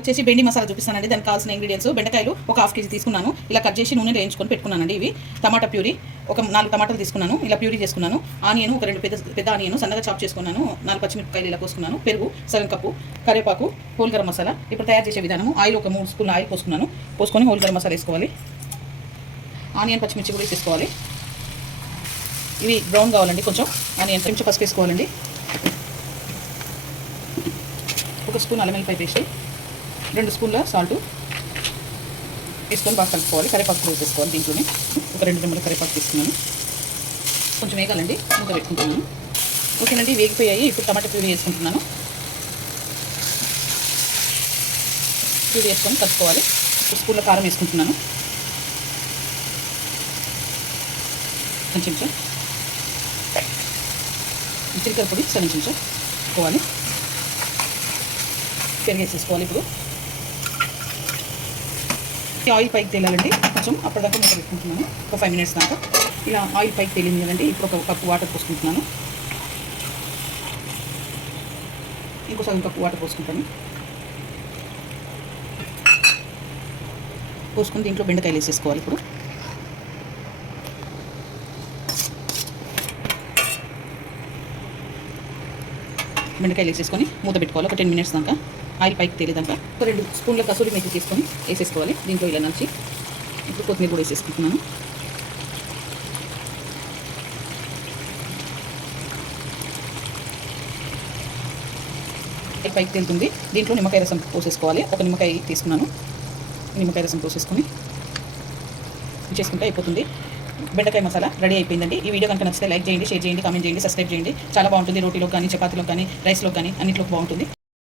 వచ్చేసి బెండి మసాలా చూపిస్తానండి. దానికి కావాల్సిన ఇంగ్రీడియంట్స్ బెండకాయలు ఒక హాఫ్ కేజీ తీసుకున్నాను. ఇలా కట్ చేసి నూనె వేయించుకొని పెట్టుకున్నానండి. ఇవి టమాటా ప్యూరీ ఒక 4 టమాటాలు తీసుకున్నాను. ఇలా ప్యూరీ చేసుకున్నాను. ఆనియన్ ఒక 2 పెద్ద ఆనియన్ సన్నగా చాప్ చేసుకున్నాను. 4 పచ్చిమిరపకాయలు ఇలా కోసుకున్నాను. పెరుగు సగం కప్పు, కరివేపాకు, హోల్ గరం మసాలా. ఇప్పుడు తయారు చేసే విధానము ఆయిల్ ఒక 3 స్పూన్ల ఆయిల్ పోసుకున్నాను. పోసుకొని హోల్ గరం మసాలా వేసుకోవాలి. ఆనియన్ పచ్చిమిర్చి కూడా వేసుకోవాలి. ఇవి బ్రౌన్ కావాలండి. కొంచెం ఆనియన్ కొంచెం పసుపు వేసుకోవాలండి. ఒక స్పూన్ అల్లం వెల్లిపాయ పేస్ట్, 2 స్పూన్ల సాల్ట్ వేసుకొని బాగా కలుపుకోవాలి. కరివేపాకు కూడా వేసుకోవాలి. దీంట్లోనే ఒక 2 రెమ్మల కరివేపాకు తీసుకున్నాను. కొంచెం వేగాలండి. మూత పెట్టుకుంటున్నాను. ఓకేనండి, వేగిపోయాయి. ఇప్పుడు టమాటా ప్యూరీ వేసుకుంటున్నాను. ప్యూరీ వేసుకొని కలుపుకోవాలి. 2 స్పూన్ల కారం వేసుకుంటున్నాను. కొంచెం జీలకర్ర పొడి సగం చెంచా వేసుకోవాలి. పెరుగు వేసేసుకోవాలి. ఇప్పుడు ఆయిల్ పైకి తేలాలండి. కొంచెం అప్పటిదాకా మూత పెట్టుకుంటున్నాను. ఒక 5 మినిట్స్ దాకా ఇలా ఆయిల్ పైకి తేలింది కదండి. ఇప్పుడు ఒక కప్పు వాటర్ పోసుకుంటున్నాను. ఇంకో సగం కప్పు వాటర్ పోసుకుంటాను. పోసుకుని దీంట్లో బెండకాయలు వేసేసుకోవాలి. ఇప్పుడు బెండకాయలు వేసేసుకొని మూత పెట్టుకోవాలి. ఒక 10 మినిట్స్ దాకా ఆయిల్ పైకి తేలేదాకా. ఒక 2 స్పూన్ల కసూరి మేతి తీసుకొని వేసేసుకోవాలి. దీంట్లో ఇలా నలిచి ఇప్పుడు కొత్తిమీర కూడా వేసేసుకుంటున్నాను. పైకి తేలుతుంది. దీంట్లో నిమ్మకాయ రసం పోసేసుకోవాలి. ఒక నిమ్మకాయ తీసుకున్నాను. నిమ్మకాయ రసం పోసేసుకొని చేసుకుంటే అయిపోతుంది. బెండకాయ మసాలా రెడీ అయిపోయిందండి. ఈ వీడియో కనుక నచ్చితే లైక్ చేయండి, షేర్ చేయండి, కామెంట్ చేయండి, సబ్స్క్రైబ్ చేయండి. చాలా బాగుంటుంది. రోటీలో కానీ, చపాతీలో కానీ, రైస్లో కానీ అన్నింటిలో బాగుంటుంది.